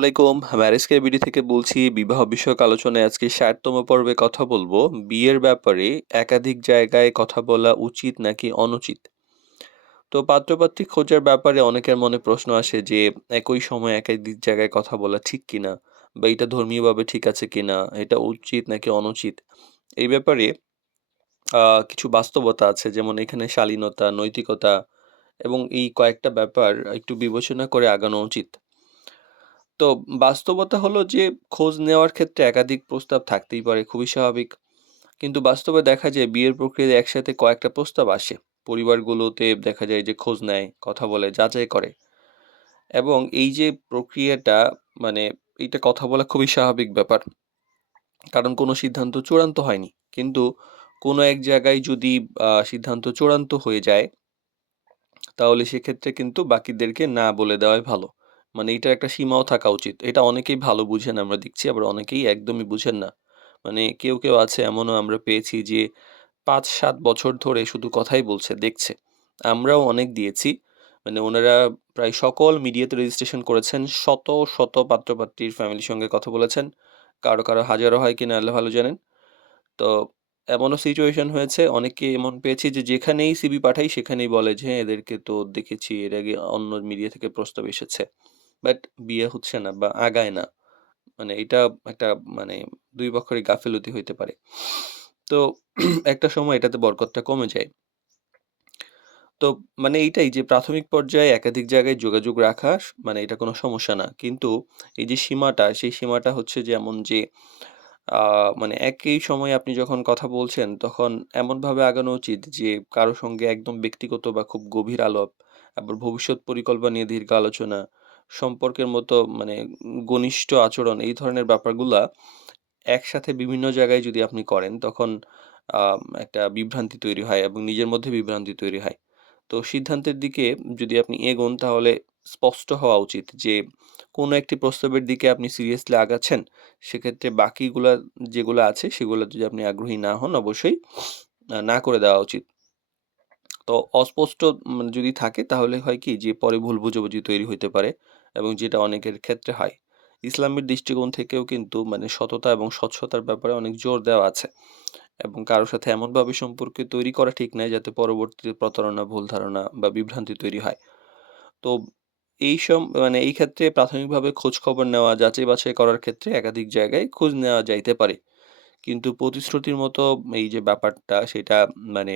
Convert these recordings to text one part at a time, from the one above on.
আসসালামাইকুম। Marriage care BD থেকে বলছি। বিবাহ বিষয়ক আলোচনায় আজকে ৬০তম পর্বে কথা বলবো। বিয়ের ব্যাপারে একাধিক জায়গায় কথা বলা উচিত নাকি অনুচিত? তো পাত্রপাত্রী খোঁজার ব্যাপারে অনেকের মনে প্রশ্ন আসে যে একই সময়ে একাধিক জায়গায় কথা বলা ঠিক কিনা? বা এটা ধর্মীয়ভাবে ঠিক আছে কিনা? এটা উচিত নাকি অনুচিত? এই ব্যাপারে কিছু বাস্তবতা আছে, যেমন এখানে শালীনতা, নৈতিকতা এবং এই কয়েকটা ব্যাপার একটু বিবেচনা করে আগানো উচিত। তো বাস্তবতা হলো যে খোঁজ নেওয়ার ক্ষেত্রে একাধিক প্রস্তাব থাকতেই পারে, খুবই স্বাভাবিক। কিন্তু বাস্তবে দেখা যায় বিয়ের প্রক্রিয়ায় একসাথে কয়েকটা প্রস্তাব আসে। পরিবারগুলোতে দেখা যায় যে খোঁজ নেয়, কথা বলে, যাচাই করে। এবং এই যে প্রক্রিয়াটা, মানে এইটা কথা বলা খুবই স্বাভাবিক ব্যাপার। কারণ কোনো সিদ্ধান্ত চূড়ান্ত হয়নি। কিন্তু কোনো এক জায়গায় যদি সিদ্ধান্ত চূড়ান্ত হয়ে যায়, তাহলে সেক্ষেত্রে কিন্তু বাকিদেরকে না বলে দেওয়াই ভালো। মানে এটার একটা সীমাও থাকা উচিত। এটা অনেকেই ভালো বুঝেন আমরা দেখছি, আবার অনেকেই একদমই বুঝেন না। মানে কেউ আছে এমনও আমরা পেয়েছি যে ৫-৭ বছর ধরে শুধু কথাই বলছে, দেখছে। আমরাও অনেক দিয়েছি। মানে উনারা প্রায় সকল মিডিয়াতে রেজিস্ট্রেশন করেছেন। শত পাত্র-পাত্রীর ফ্যামিলির সঙ্গে কথা বলেছেন। কারো হাজারও হয় কিনা আল্লাহ ভালো জানেন। তো এমনও সিচুয়েশন হয়েছে, অনেককে এমন পেয়েছি যে যেখানেই সিভি পাঠাই সেখানেই বলে যে, "হ্যাঁ, এদেরকে তো দেখেছি, এর আগে অন্য মিডিয়া থেকে প্রস্তাব এসেছে।" বাট বিয়ে হচ্ছে না বা আগায় না। মানে এটা একটা, মানে ২ পক্ষেরই গাফিলতি হইতে পারে। তো একটা সময় এটাতে বরকতটা কমে যায়। তো মানে এইটাই যে প্রাথমিক পর্যায়ে একাধিক জায়গায় যোগাযোগ রাখা মানে এটা কোনো সমস্যা না। কিন্তু এই যে সীমাটা, সেই সীমাটা হচ্ছে যেমন যে আ মানে একই সময়ে আপনি যখন কথা বলছেন, তখন এমনভাবে আগানো উচিত যে কারো সঙ্গে একদম ব্যক্তিগত বা খুব গভীর আলাপ, আবার ভবিষ্যৎ পরিকল্পনা নিয়ে দীর্ঘ আলোচনা, সম্পর্কের মতো মানে ঘনিষ্ঠ আচরণ, এই ধরনের ব্যাপারগুলা একসাথে বিভিন্ন জায়গায় যদি আপনি করেন, তখন একটা বিভ্রান্তি তৈরি হয় এবং নিজের মধ্যে বিভ্রান্তি তৈরি হয়। তো সিদ্ধান্তের দিকে যদি আপনি এগোন, তাহলে স্পষ্ট হওয়া উচিত যে কোনো একটি প্রস্তাবের দিকে আপনি সিরিয়াসলি আগাচ্ছেন। সেক্ষেত্রে বাকিগুলা যেগুলা আছে সেগুলা যদি আপনি আগ্রহী না হন, অবশ্যই না করে দেওয়া উচিত। তো অস্পষ্ট যদি থাকে, তাহলে হয় কি যে পরে ভুল বোঝাবুঝি তৈরি হইতে পারে এবং যেটা অনেকের ক্ষেত্রে হয়। ইসলামের দৃষ্টিকোণ থেকেও কিন্তু মানে সততা এবং স্বচ্ছতার ব্যাপারে অনেক জোর দেওয়া আছে। এবং কারো সাথে এমনভাবে সম্পর্ক তৈরি করা ঠিক নাই যাতে পরবর্তীতে প্রতারণা, ভুল ধারণা বা বিভ্রান্তি তৈরি হয়। তো মানে এই ক্ষেত্রে প্রাথমিকভাবে খোঁজ খবর নেওয়া, যাচাই বাছাই করার ক্ষেত্রে একাধিক জায়গায় খোঁজ নেওয়া যাইতে পারে। কিন্তু প্রতিশ্রুতির মতো এই যে ব্যাপারটা, সেটা মানে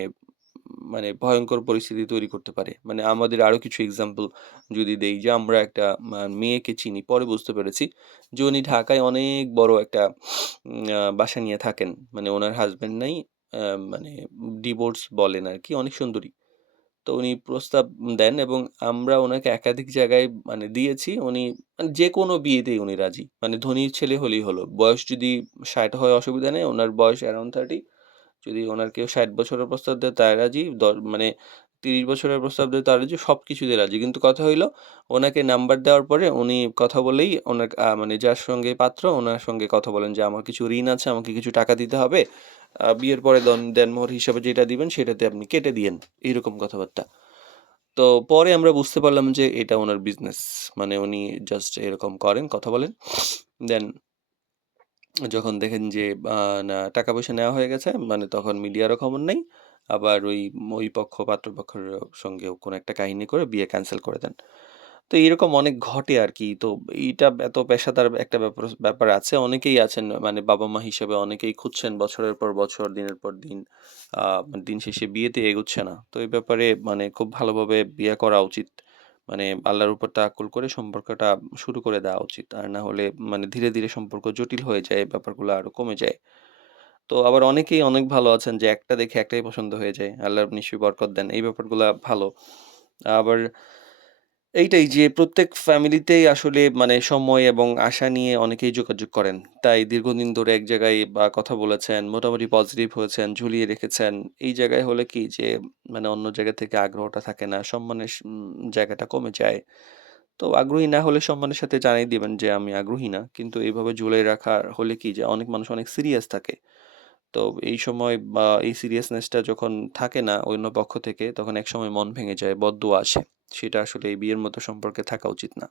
মানে ভয়ংকর পরিস্থিতি তৈরি করতে পারে। মানে আমাদের আরো কিছু এক্সাম্পল যদি দেই, যে আমরা একটা মেয়েকে চিনি। পরে বুঝতে পেরেছি যে উনি ঢাকায় অনেক বড় একটা বাসা নিয়ে থাকেন। মানে উনার হাসব্যান্ড নাই। আ মানে ডিভোর্স বলেন আরকি। অনেক সুন্দরী। তো উনি প্রস্তাব দেন এবং আমরা উনাকে একাধিক জায়গায় মানে দিয়েছি। উনি মানে যেকোনো বিয়েতেই উনি রাজি। মানে ধনী ছেলে হলেই হলো। বয়স যদি ৬০ হয় অসুবিধা নেই। উনার বয়স অ্যারাউন্ড 30। যদি উনার কেউ ৬০ বছরের প্রস্তাব দেয় তাই রাজি। মানে ৩০ বছরের প্রস্তাব দেয় তাও রাজি। সবকিছুতে রাজি। কিন্তু কথা হইলো, উনাকে নাম্বার দেওয়ার পরে উনি কথা বলেই উনার মানে যার সঙ্গে পাত্র, উনার সঙ্গে কথা বলেন যে, "আমার কিছু ঋণ আছে, আমাকে কিছু টাকা দিতে হবে। বিয়ের পরে দেনমোহর হিসাবে যেটা দিবেন সেটাতে আপনি কেটে দিয়েন।" এইরকম কথাবার্তা। তো পরে আমরা বুঝতে পারলাম যে এটা উনার বিজনেস। মানে উনি জাস্ট এরকম করেন, কথা বলেন। দেন যখন দেখেন যে আ না টাকা-পয়সা নেওয়া হয়ে গেছে, মানে তখন মিডিয়ারও খবর নেই। আবার ওই পক্ষ পাত্রপক্ষের সঙ্গেও কোনো একটা কাহিনী করে বিয়ে ক্যানসেল করে দেন। তো এরকম অনেক ঘটে আরকি। তো এইটা এত পেশাদার একটা ব্যাপার আছে। অনেকেই আছেন, মানে বাবা-মা হিসেবে অনেকেই খুঁজছেন বছরের পর বছর, দিনের পর দিন। আ দিন শেষে বিয়েতে এগোচ্ছে না। তো এই ব্যাপারে মানে খুব ভালোভাবে বিয়ে করা উচিত। মানে আল্লাহর উপর তাওয়াক্কুল করে সম্পর্কটা শুরু করে দেওয়া উচিত। আর না হলে মানে ধীরে সম্পর্ক জটিল হয়ে যায়, ব্যাপারগুলো আরো কমে যায়। তো আবার অনেকেই অনেক ভালো আছেন যে একটা দেখে একটাই পছন্দ হয়ে যায়। আল্লাহ নিশ্চয়ই বরকত দেন। এই ব্যাপারগুলা ভালো। আবার এইটাই যে প্রত্যেক ফ্যামিলিতেই আসলে মানে সময় এবং আশা নিয়ে অনেকেই যোগাযোগ করেন। তাই দীর্ঘদিন ধরে এক জায়গায় বা কথা বলেছেন, মোটামুটি পজিটিভ হয়েছেন, ঝুলিয়ে রেখেছেন। এই জায়গায় হলে কি যে মানে অন্য জায়গা থেকে আগ্রহটা থাকে না, সম্মানের জায়গাটা কমে যায়। তো আগ্রহী না হলে সম্মানের সাথে জানিয়ে দিবেন যে আমি আগ্রহী না। কিন্তু এভাবে ঝুলিয়ে রাখা হলে কি যে অনেক মানুষ অনেক সিরিয়াস থাকে। তো এই সময় বা এই সিরিয়াসনেসটা যখন থাকে না অন্য পক্ষ থেকে, তখন একসময় মন ভেঙে যায়, বদদোয়া আসে। সেটা আসলে এই বিয়ের মতো সম্পর্কে থাকা উচিত না।